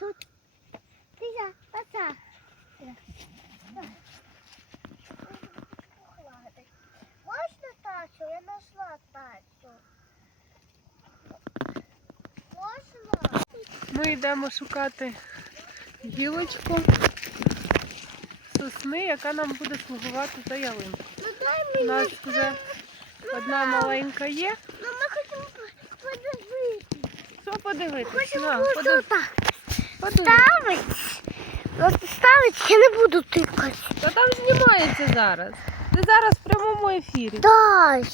тут. Тися, оца. Можна тачу? Я знайшла тачу. Можна? Ми йдемо шукати гілочку сосни, яка нам буде слугувати за ялинку. Ну дай У нас вже одна маленька є. Ну ми хочемо по- подивитися. Що подивитись? Хочемо На, подив-. Ставить. Просто ставить, я не буду тикати. Та там знімається зараз. Ти зараз в прямому ефірі. Дай.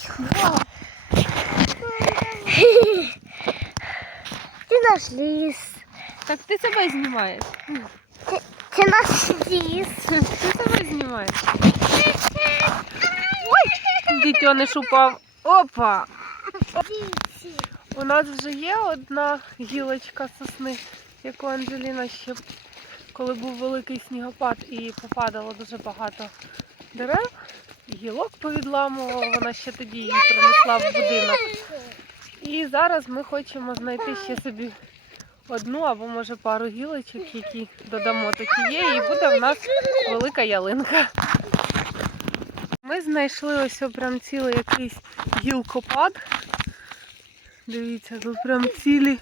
Ти наш ліс. Так ти себе знімаєш. Ти, ти наш ліс. Ти себе знімаєш. Дітьониш упав. Опа! У нас вже є одна гілочка сосни, яку Анджеліна ще, коли був великий снігопад і попадало дуже багато дерев, гілок повідламувала, вона ще тоді її принесла в будинок. І зараз ми хочемо знайти ще собі одну або може пару гілочок, які додамо до тієї, і буде в нас велика ялинка. Ми знайшли ось прям цілий якийсь гілкопад. Дивіться, тут прям цілі,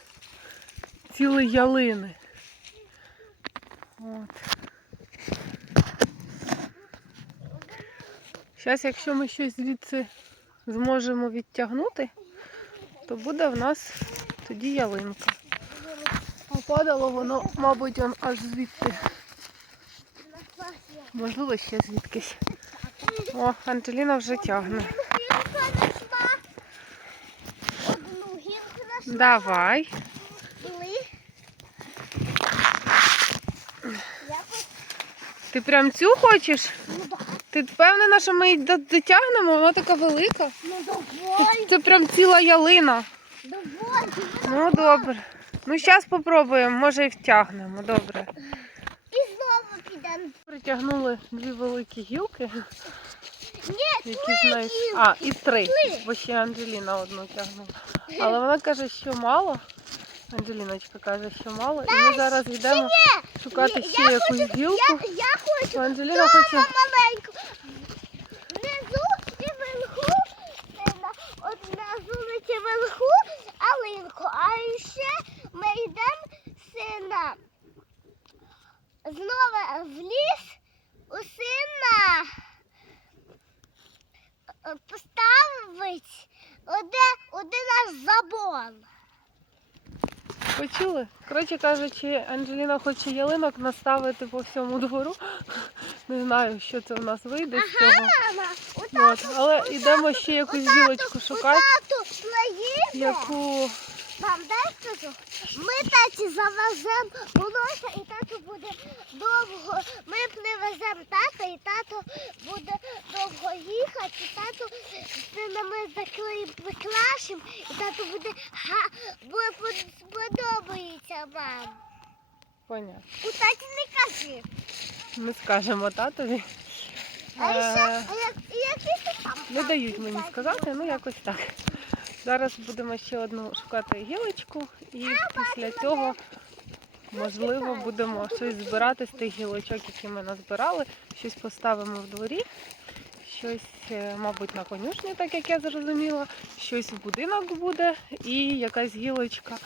цілі ялини. От. Зараз, якщо ми щось звідси зможемо відтягнути, то буде в нас тоді ялинка. А падало воно, мабуть, он аж звідти. Можливо, ще звідкись. О, Антеліна вже тягне. Давай. Ти прям цю хочеш? Ну да. Ти впевнена, що ми її дотягнемо? Вона така велика. Ну давай. Це прям ціла ялина. Давай. Ну добре. Ну зараз спробуємо, може і втягнемо. Добре. І знову підемо. Притягнули дві великі гілки, Ні, які знаєш. А, і три. Бо ще Анджеліна одну тягнула. Але вона каже, що мало. Анджеліночка каже, що мало. І ми зараз йдемо шукати ще я якусь я, гілку. я хочу Анджеліна хоче. Маленьку. Внизу і вверху. От внизу і вверху алинку. А ще ми йдемо сина. Знову в ліс у сина поставить один, один наш забор. Почули? Коротше кажучи, Анджеліна хоче ялинок наставити по всьому двору. Не знаю, що це в нас вийде з цього. От, але йдемо ще якусь гілочку шукати, яку Мам, дай скажу. Ми таті завеземо волосся і тато буде довго. Ми привеземо тата і тато буде довго їхати. І тато з нами закриємо прикрашимо, і тато буде га буде под- сподобається вам. понятно. У таті не кажи. Ми скажемо татові. А ще, а як, які там? Не дають мені сказати, ну якось так. Зараз будемо ще одну шукати гілочку і після цього, можливо, будемо щось збирати з тих гілочок, які ми назбирали. Щось поставимо в дворі, щось, е, мабуть, на конюшні, так як я зрозуміла, щось в будинок буде і якась гілочка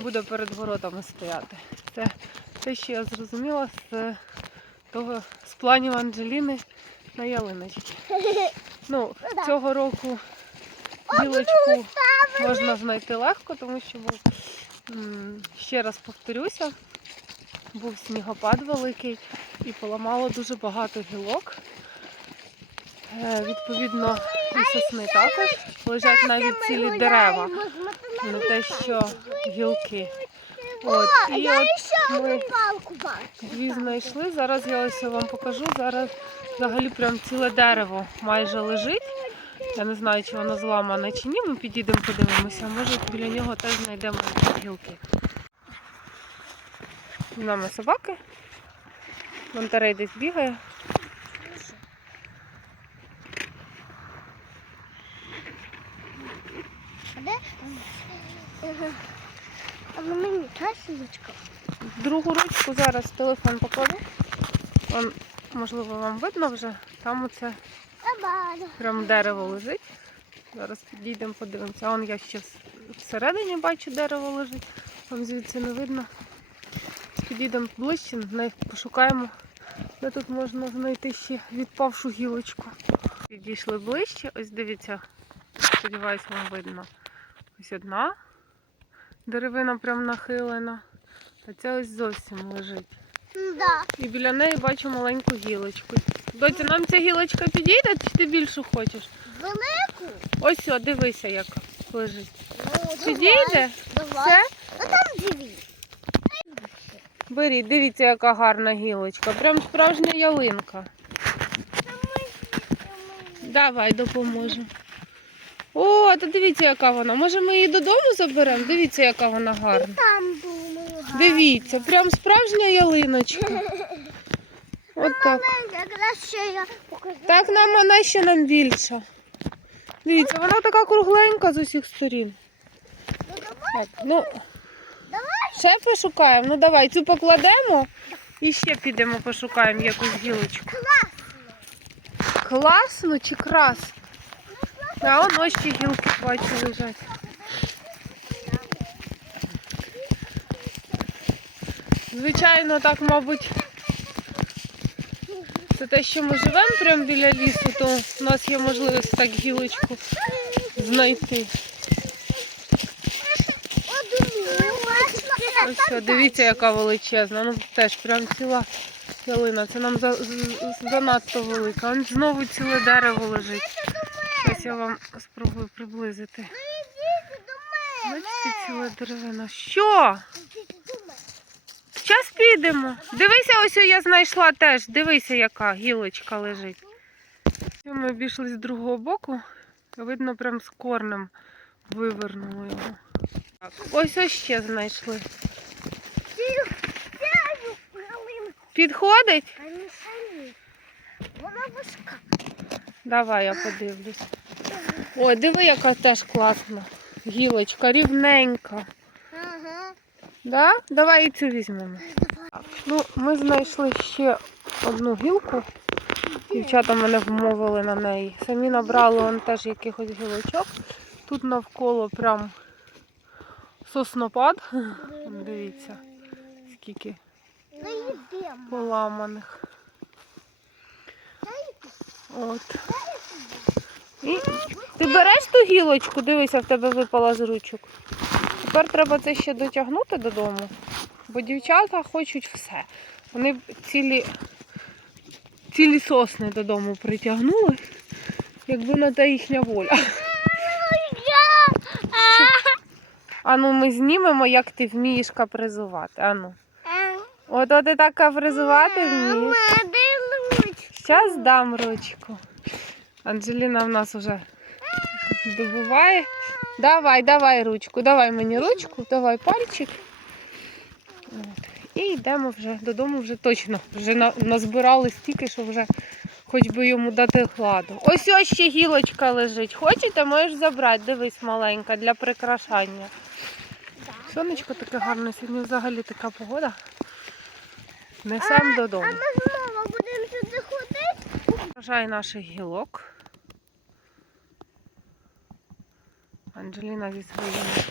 буде перед воротами стояти. Це те, що я зрозуміла з того з планів Анджеліни на ялиночки. Ну, цього року гілочку можна знайти легко, тому що був, ще раз повторюся, був снігопад великий і поламало дуже багато гілок. Е, Відповідно, і сосни також. Лежать навіть цілі дерева, не те, що гілки. От, і от ми. Дві знайшли. Зараз я ось вам покажу. Зараз взагалі прям ціле дерево майже лежить. Я не знаю, чи воно зламане чи ні. Ми підійдемо, подивимося. Може біля нього теж знайдемо гілки. З нами собаки. Монтерей десь бігає. Мені другу ручку зараз телефон покладу. Можливо, вам видно вже. Там оце. Прям дерево лежить. Зараз підійдемо, подивимося. Он я ще всередині бачу дерево лежить. Вам звідси не видно. Підійдемо ближче, пошукаємо, де тут можна знайти ще відпавшу гілочку. Підійшли ближче, ось дивіться, сподіваюсь, вам видно. Ось одна деревина прям нахилена, а ця ось зовсім лежить. Да. І біля неї бачу маленьку гілочку. Доця, нам ця гілочка підійде, чи ти більшу хочеш? Велику? Ось, о, дивися, яка лежить. Ну, Підійде? Давай. Все? Ну там дві. Беріть, дивіться, яка гарна гілочка. Прям справжня ялинка. Давай допоможу. О, то дивіться, яка вона. Може, ми її додому заберемо? Дивіться, яка вона гарна. Там думаю. гарно. Дивіться, прям справжня ялиночка. От так. Так нам вона ще нам більша. Дивіться, вона така кругленька з усіх сторін. Ну. Так, ну, ще пошукаємо. Ну давай, цю покладемо і ще підемо пошукаємо якусь гілочку. Класно чи крас? А воно ще гілки бачу лежать. Звичайно, так, мабуть, це те, що ми живемо прямо біля лісу, то у нас є можливість так гілочку знайти. Ось дивіться, яка величезна. Ну теж прям ціла ялина. Це нам занадто велика. Он знову ціле дерево лежить. Зараз я вам спробую приблизити. Бачите, ціле деревина. Що? Зараз підемо. Дивися, ось я знайшла теж. Дивися, яка гілочка лежить. Ми обійшли з другого боку. Видно, прям з корнем вивернули його. Так, ось ось ще знайшли. Підходить? Вона важка. Давай я подивлюсь. Ой, диви, яка теж класна. Гілочка, рівненька. Да? Давай і цю візьмемо. Ну, ми знайшли ще одну гілку. Дівчата мене вмовили на неї. Самі набрали он теж якихось гілочок. Тут навколо прям соснопад. Дивіться, скільки поламаних. От. І ти береш ту гілочку, дивися, в тебе випала з ручок. Тепер треба це ще дотягнути додому, бо дівчата хочуть все. Вони цілі, цілі сосни додому притягнули, якби на те їхня воля. Ану, ми знімемо, як ти вмієш капризувати. Ану. От от ти так капризувати вмієш. Зараз дам ручку. Анджеліна в нас вже добуває. Давай, давай ручку, давай мені ручку, давай пальчик. От. І йдемо вже додому, вже точно. Вже назбирали стільки, що вже хоч би йому дати гладу. Ось ось ще гілочка лежить. Хочете, можеш забрати. Дивись, маленька, для прикрашання. Сонечко таке гарне, сьогодні взагалі така погода. Несемо додому. А ми знову будемо сюди ходити? Вважаю наших гілок. Анджеліна зі своїми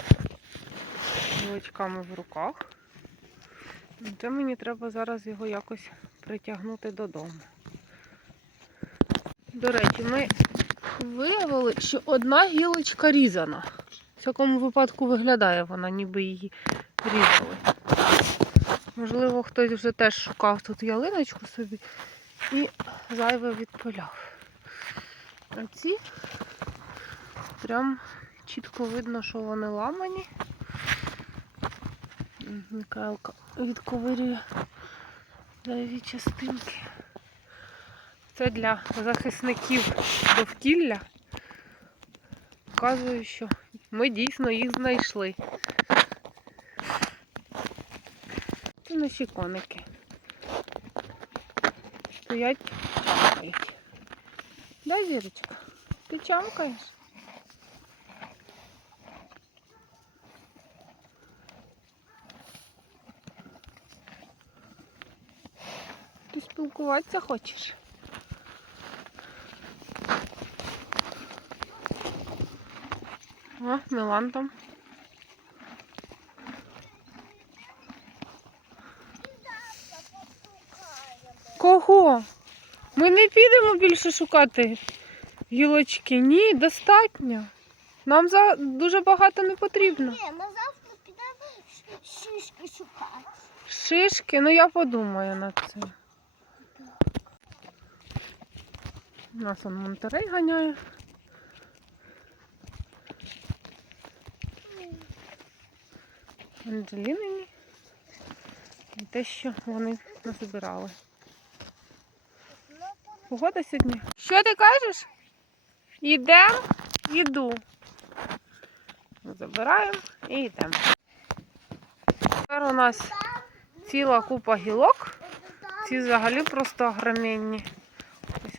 гілочками в руках. Це мені треба зараз його якось притягнути додому. До речі, ми виявили, що одна гілочка різана. В цьому випадку виглядає вона, ніби її різали. Можливо, хтось вже теж шукав тут ялиночку собі і зайве відпиляв. А ці прям чітко видно, що вони ламані. Микайлка відковирює зайві частинки. Це для захисників довкілля. Показую, що ми дійсно їх знайшли. Це наші коники. Стоять, чамкають. Зірочка? Ти чамкаєш? Ти спілкуватися хочеш? О, Мілан там. Кого? Ми не підемо більше шукати гілочки. Ні, достатньо. Нам за дуже багато не потрібно. Ні, ми завтра підемо шишки шукати. Шишки, ну я подумаю над цим. Нас он Монтерей ганяє. Анджелінині. І те, що вони назбирали. Погода сьогодні. Що ти кажеш? Йдемо? Йду. Забираємо і йдемо. Тепер у нас ціла купа гілок. Ці взагалі просто огроменні.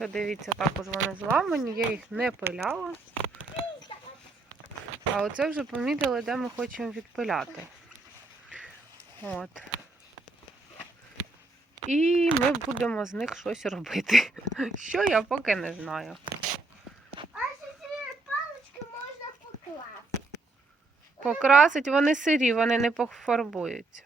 Ось дивіться, також вони зламані, я їх не пиляла. А оце вже помітили, де ми хочемо відпиляти. От. І ми будемо з них щось робити. Що я поки не знаю. А ці палички можна покласти. Покрасить вони сирі, вони не пофарбуються.